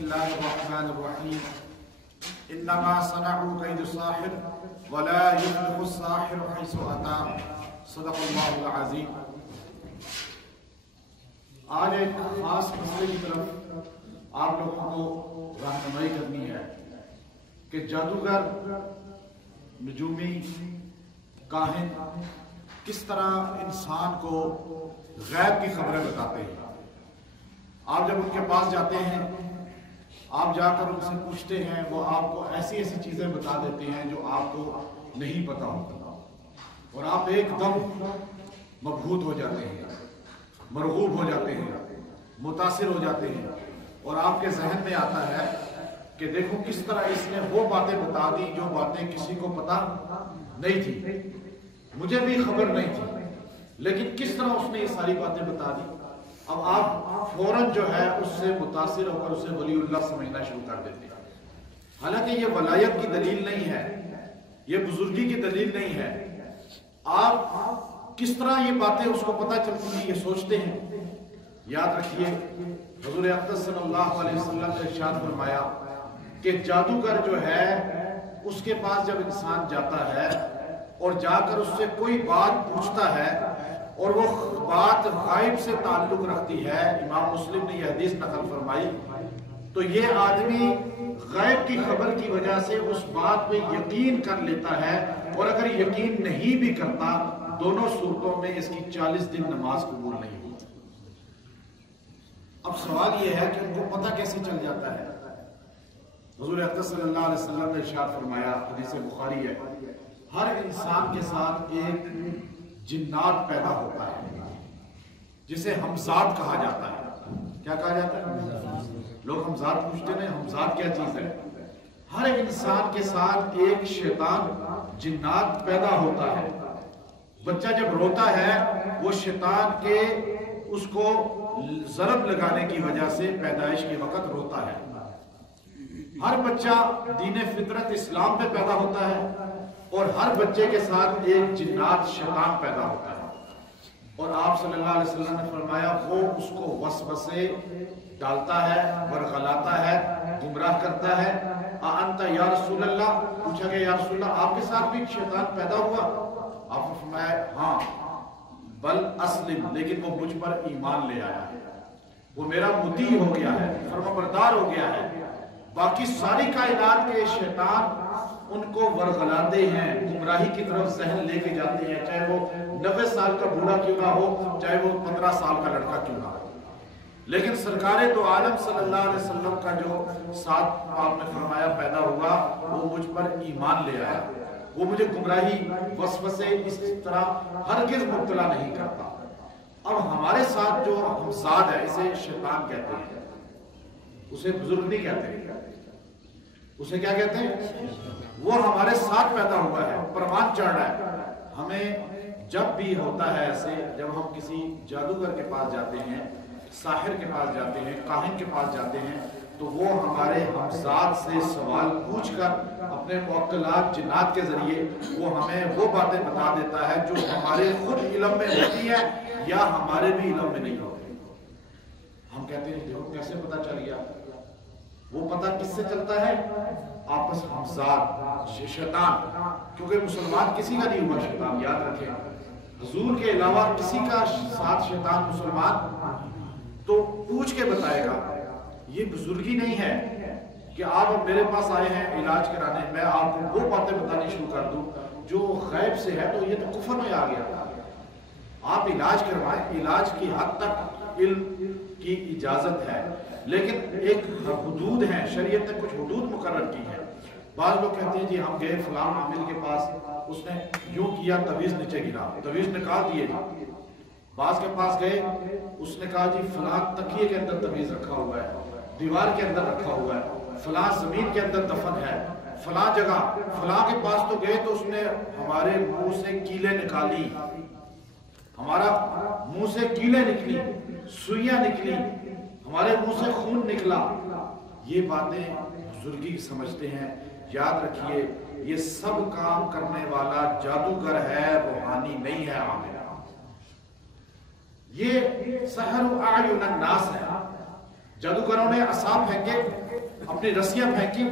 اللہ الرحمن الرحیم انما صنعوا کید الساحر ولا یفلح الساحر حیث اتی صدق اللہ العظیم۔ آج ایک خاص مسئلے کی طرف آپ لوگوں کو رہنمائی کرنی ہے کہ جادوگر، نجومی، کاہن کس طرح انسان کو غیب کی خبریں بتاتے ہیں۔ آپ جب ان کے پاس جاتے ہیں، آپ جا کر ان سے پوچھتے ہیں، وہ آپ کو ایسی ایسی چیزیں بتا دیتے ہیں جو آپ کو نہیں پتا ہوتا، اور آپ ایک دم مبہوت ہو جاتے ہیں، مرغوب ہو جاتے ہیں، متاثر ہو جاتے ہیں، اور آپ کے ذہن میں آتا ہے کہ دیکھو کس طرح اس نے وہ باتیں بتا دی جو باتیں کسی کو پتا نہیں تھی، مجھے بھی خبر نہیں تھی، لیکن کس طرح اس نے یہ ساری باتیں بتا دی۔ اب آپ فوراً جو ہے اس سے متاثر ہو کر اسے ولی اللہ سمجھنا شروع کر دیتے ہیں، حالانکہ یہ ولایت کی دلیل نہیں ہے، یہ بزرگی کی دلیل نہیں ہے۔ آپ کس طرح یہ باتیں اس کو پتہ چلتی ہیں یہ سوچتے ہیں۔ یاد رکھیے حضور اقدس صلی اللہ علیہ وسلم نے ارشاد فرمایا کہ جادوگر جو ہے اس کے پاس جب انسان جاتا ہے اور جا کر اس سے کوئی بات پوچھتا ہے اور وہ بات غائب سے تعلق رکھتی ہے، امام مسلم نے یہ حدیث نقل فرمائی، تو یہ آدمی غیب کی خبر کی وجہ سے اس بات پہ یقین کر لیتا ہے، اور اگر یقین نہیں بھی کرتا دونوں صورتوں میں اس کی 40 دن نماز قبول نہیں ہوتی۔ اب سوال یہ ہے کہ ان کو پتہ کیسے چل جاتا ہے؟ حضور اقدس صلی اللہ علیہ وسلم نے ارشاد فرمایا، حدیث بخاری ہے، ہر انسان کے ساتھ ایک جنات پیدا ہوتا ہے جسے ہمزاد کہا جاتا ہے۔ کیا کہا جاتا ہے؟ لوگ ہمزاد پوچھتے ہیں، ہمزاد کیا چیز ہے؟ ہر انسان کے ساتھ ایک شیطان جنات پیدا ہوتا ہے۔ بچہ جب روتا ہے وہ شیطان کے اس کو ضرب لگانے کی وجہ سے پیدائش کے وقت روتا ہے۔ ہر بچہ دین فطرت اسلام پہ پیدا ہوتا ہے، اور ہر بچے کے ساتھ ایک جنات شیطان پیدا ہوتا ہے، اور آپ صلی اللہ علیہ وسلم نے فرمایا وہ اس کو وسوسے ڈالتا ہے، ورغلاتا ہے، گمراہ کرتا ہے۔ انت یا رسول اللہ، پوچھا گیا یا رسول اللہ آپ کے ساتھ بھی شیطان پیدا ہوا؟ آپ نے فرمایا ہاں، بل اسلم، لیکن وہ مجھ پر ایمان لے آیا ہے، وہ میرا مطیع ہو گیا ہے، فرمانبردار ہو گیا ہے۔ باقی ساری کائنات کے شیطان ان کو ورغلاتے ہیں، گمراہی کی طرف ذہن لے کے جاتے ہیں، چاہے وہ 90 سال کا بوڑھا کیوں نہ ہو، چاہے وہ 15 سال کا لڑکا کیوں نہ ہو۔ لیکن سرکار دو عالم صلی اللہ علیہ وسلم کا جو ساتھ آپ نے فرمایا پیدا ہوا، وہ مجھ پر ایمان لے آیا، وہ مجھے گمراہی، وسوسے اس طرح ہرگز مبتلا نہیں کرتا۔ اب ہمارے ساتھ جو ہمزاد ہے، اسے شیطان کہتے ہیں، اسے بزرگ نہیں کہتے، اسے کیا کہتے ہیں؟ وہ ہمارے ساتھ پیدا ہوا ہے، پروان چڑھ رہا ہے۔ ہمیں جب بھی ہوتا ہے ایسے، جب ہم کسی جادوگر کے پاس جاتے ہیں، ساحر کے پاس جاتے ہیں، کاہن کے پاس جاتے ہیں، تو وہ ہمارے ہمزاد سے سوال پوچھ کر اپنے موکلات جنات کے ذریعے وہ ہمیں وہ باتیں بتا دیتا ہے جو ہمارے خود علم میں ہوتی ہے یا ہمارے بھی علم میں نہیں ہوتی۔ ہم کہتے ہیں دیکھو کیسے پتہ چل گیا؟ وہ پتہ کس سے چلتا ہے؟ آپس ہمزاد شیطان، کیونکہ مسلمان کسی کا نہیں ہوا شیطان، یاد رکھیں، حضور کے علاوہ کسی کا ساتھ شیطان مسلمان تو پوچھ کے بتائے گا۔ یہ بزرگی نہیں ہے کہ آپ میرے پاس آئے ہیں علاج کرانے، میں آپ کو وہ باتیں بتانی شروع کر دوں جو غیب سے ہے، تو یہ تو کفر میں آ گیا۔ آپ علاج کروائیں، علاج کی حد تک علم کی اجازت ہے، لیکن ایک حدود ہیں، شریعت نے کچھ حدود مقرر کی ہیں۔ بعض لوگ کہتے ہیں جی ہم گئے فلاں عامل کے پاس، اس نے یوں کیا، تعویذ نیچے گرا، تعویذ نکال دیے جی۔ بعض کے پاس گئے، اس نے کہا جی فلاں تکیے کے اندر تعویذ رکھا ہوا ہے، دیوار کے اندر رکھا ہوا ہے، فلاں زمین کے اندر دفن ہے، فلاں جگہ، فلاں کے پاس تو گئے تو اس نے ہمارے منہ سے کیلیں نکالی، ہمارا منہ سے کیلیں نکلی، سوئیاں نکلی، ہمارے منہ سے خون نکلا۔ یہ باتیں بزرگی سمجھتے ہیں۔ یاد رکھیے یہ سب کام کرنے والا جادوگر ہے، روحانی نہیں ہے، عامل۔ یہ سحر اعین الناس ہے، جادوگروں نے عصا پھینکے اپنی رسیاں پھینکی،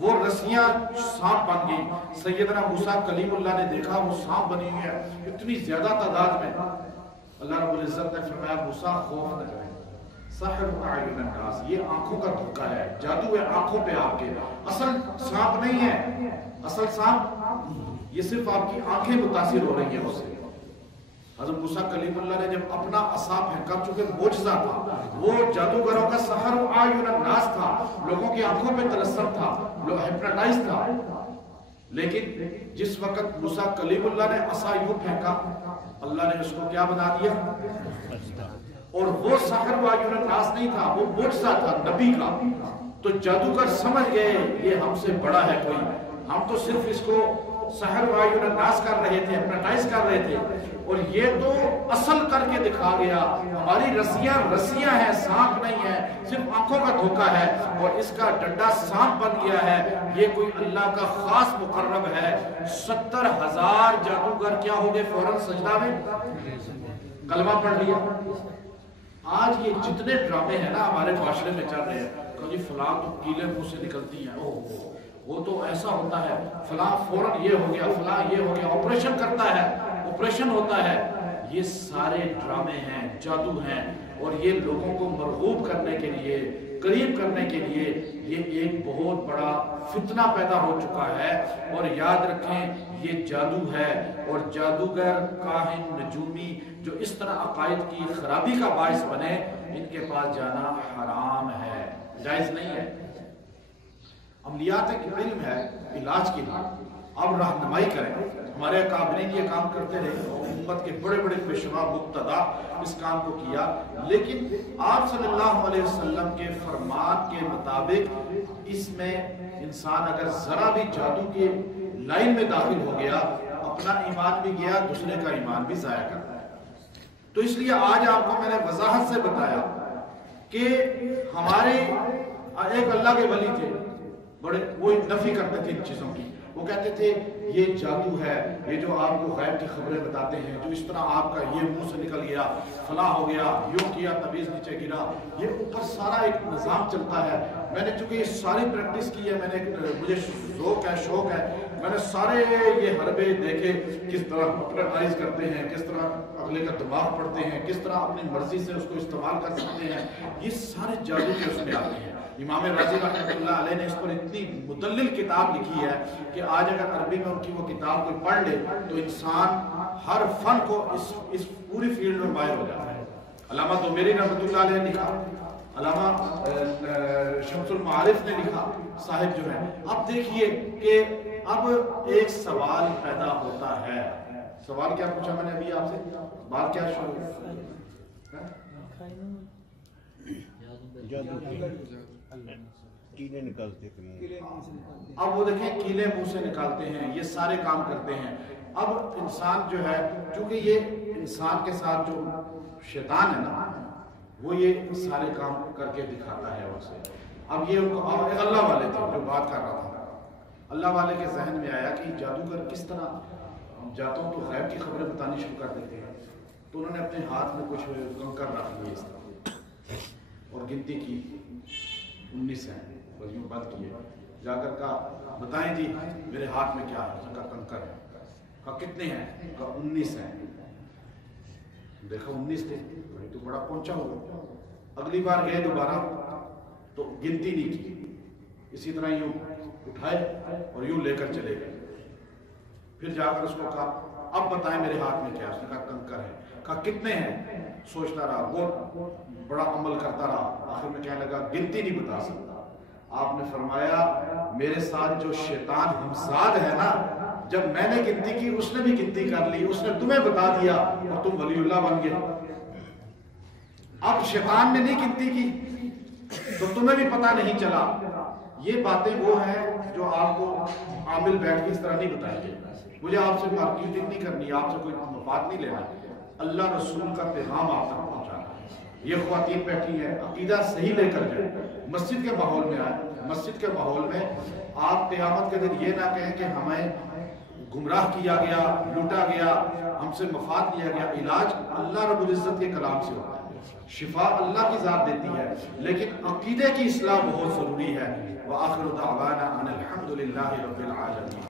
وہ رسیاں سانپ بن گئی. سیدنا موسیٰ کلیم اللہ نے دیکھا وہ سانپ بنی ہوئی ہے اتنی زیادہ تعداد میں. اللہ رب العزت نے فرمایا موسیٰ خوف نہ کریں، سحر اعین الناس، یہ آنکھوں کا دھوکہ ہے، جادو ہے آنکھوں پہ آپ کے، اصل سانپ نہیں ہے. اصل سانپ یہ صرف آپ کی آنکھیں متاثر ہو رہی ہیں اس سے. حضرت موسیٰ کلیم اللہ نے جب اپنا عصا پھینکا، چونکہ معجزہ تھا، وہ جادوگروں کا سحر اعین الناس تھا، لوگوں کی آنکھوں پہ تلسم تھا، لوگ ہپناٹائز تھا. لیکن جس وقت موسیٰ کلیم اللہ نے عصا یوں پھینکا، اللہ نے اس کو کیا بنا دیا؟ اور وہ سحر اعین الناس نہیں تھا، وہ معجزہ تھا نبی کا. تو جادوگر سمجھ گئے یہ ہم سے بڑا ہے کوئی، ہم تو صرف اس کو سحر اعین الناس کر رہے تھے، ہپناٹائز کر رہے تھے، اور یہ تو اصل کر کے دکھا گیا. ہماری رسیاں ہیں، سانپ نہیں ہے، صرف آنکھوں کا دھوکہ ہے، اور اس کا ڈنڈا سانپ بن گیا ہے. یہ کوئی اللہ کا خاص مقرب ہے. 70,000 جادوگر کیا ہو گئے فوراً سجدہ میں کلمہ پڑھ لیا. آج یہ جتنے ڈرامے ہیں نا ہمارے معاشرے میں چل رہے ہیں کہ جی فلاں تو کیلے منہ سے نکلتی ہیں، وہ تو ایسا ہوتا ہے، فلاں فوراً یہ ہو گیا، فلاں یہ ہو گیا، آپریشن کرتا ہے، آپریشن ہوتا ہے. یہ سارے ڈرامے ہیں، جادو ہیں، اور یہ لوگوں کو مرغوب کرنے کے لیے، قریب کرنے کے لیے یہ ایک بہت بڑا فتنہ پیدا ہو چکا ہے. اور یاد رکھیں یہ جادو ہے، اور جادوگر، کاہن، نجومی جو اس طرح عقائد کی خرابی کا باعث بنے، ان کے پاس جانا حرام ہے، جائز نہیں ہے. عملیات ایک علم ہے علاج کے لیے، اب رہنمائی کریں. ہمارے اکابرین یہ کام کرتے رہے، امت کے بڑے بڑے پیشوا مقتدا اس کام کو کیا، لیکن آپ صلی اللہ علیہ وسلم کے فرمان کے مطابق اس میں انسان اگر ذرا بھی جادو کے لائن میں داخل ہو گیا، اپنا ایمان بھی گیا، دوسرے کا ایمان بھی ضائع کرتا ہے. تو اس لیے آج آپ کو میں نے وضاحت سے بتایا کہ ہمارے ایک اللہ کے ولی تھے، بڑے وہ نفی کرتے تھے ان چیزوں کی. وہ کہتے تھے یہ جادو ہے، یہ جو آپ کو غیب کی خبریں بتاتے ہیں، جو اس طرح آپ کا یہ منہ سے نکل گیا، فلاں ہو گیا، یوں کیا، تعویذ نیچے گرا، یہ اوپر سارا ایک نظام چلتا ہے. میں نے چونکہ یہ ساری پریکٹس کی ہے، میں نے مجھے ذوق ہے، شوق ہے، میں نے سارے یہ حربے دیکھے کس طرح ہپناٹائز کرتے ہیں، کس طرح اگلے کا دماغ پڑھتے ہیں، کس طرح اپنی مرضی سے اس کو استعمال کر سکتے ہیں. یہ سارے جادو کے اس میں آتے ہیں. امام رازی رحمۃ اللہ علیہ نے اس پر اتنی مدلل کتاب لکھی ہے کہ آج اگر عربی میں ان کی وہ کتاب کوئی پڑھ لے تو انسان ہر فن کو اس پوری فیلڈ میں ماہر ہو جاتا ہے. علامہ دومیری رحمۃ اللہ علیہ نے لکھا، علامہ شمس المعارف نے لکھا، صاحب جو ہے. اب دیکھیے کہ اب ایک سوال پیدا ہوتا ہے. سوال کیا پوچھا میں نے ابھی آپ سے؟ بات کیا شروع؟ کیلے نکالتے ہیں. اب وہ دیکھیں کیلے منہ سے نکالتے ہیں، یہ سارے کام کرتے ہیں. اب انسان جو ہے، چونکہ یہ انسان کے ساتھ جو شیطان ہے نا، وہ یہ سارے کام کر کے دکھاتا ہے اسے. اب یہ ان کو اللہ والے تھے جو بات کر رہا تھا، اللہ والے کے ذہن میں آیا کہ جادوگر کس طرح جاتوں تو غیب کی خبریں بتانی شروع کر دیتے ہیں. تو انہوں نے اپنے ہاتھ میں کچھ کنکر رکھ لیے اس طرح اور گنتی کی 19 ہیں، اور یوں بند کیے. جا کر کہا بتائیں جی میرے ہاتھ میں کیا ہے؟ کہا کنکر ہے. کہا کتنے ہیں؟ کہا 19 ہیں. دیکھا 19 تھے، تو بڑا پہنچا ہوگا. اگلی بار گئے دوبارہ تو گنتی نہیں کی، اسی طرح یوں اٹھائے اور یوں لے کر چلے گئے. پھر جا کر اس کو کہا اب بتائیں میرے ہاتھ میں کیا ہے؟ اس نے کہا کنکر ہے. کہا کتنے ہیں؟ سوچتا رہا، بہت بڑا عمل کرتا رہا، آخر میں کہنے لگا گنتی نہیں بتا سکتا. آپ نے فرمایا میرے ساتھ جو شیطان ہمزاد ہے نا، جب میں نے گنتی کی اس نے بھی گنتی کر لی، اس نے تمہیں بتا دیا اور تم ولی اللہ بن گئے. اب شیطان نے نہیں گنتی کی تو تمہیں بھی پتا نہیں چلا. یہ باتیں وہ ہیں جو آپ کو عامل بیٹھ کے اس طرح نہیں بتائیں گے. مجھے آپ سے مارکیٹنگ نہیں کرنی، آپ سے کوئی مفاد نہیں لینا، اللہ رسول کا پیغام آپ تک پہنچانا. یہ خواتین بیٹھی ہیں، عقیدہ صحیح لے کر جائیں، مسجد کے ماحول میں آئے. مسجد کے ماحول میں آپ قیامت کے دن یہ نہ کہیں کہ ہمیں گمراہ کیا گیا، لوٹا گیا، ہم سے مفاد لیا گیا. علاج اللہ رب العزت کے کلام سے ہوتا ہے، شفا اللہ کی ذات دیتی ہے، لیکن عقیدے کی اصلاح بہت ضروری ہے. وآخر دعوانا ان الحمد للہ رب العالمین.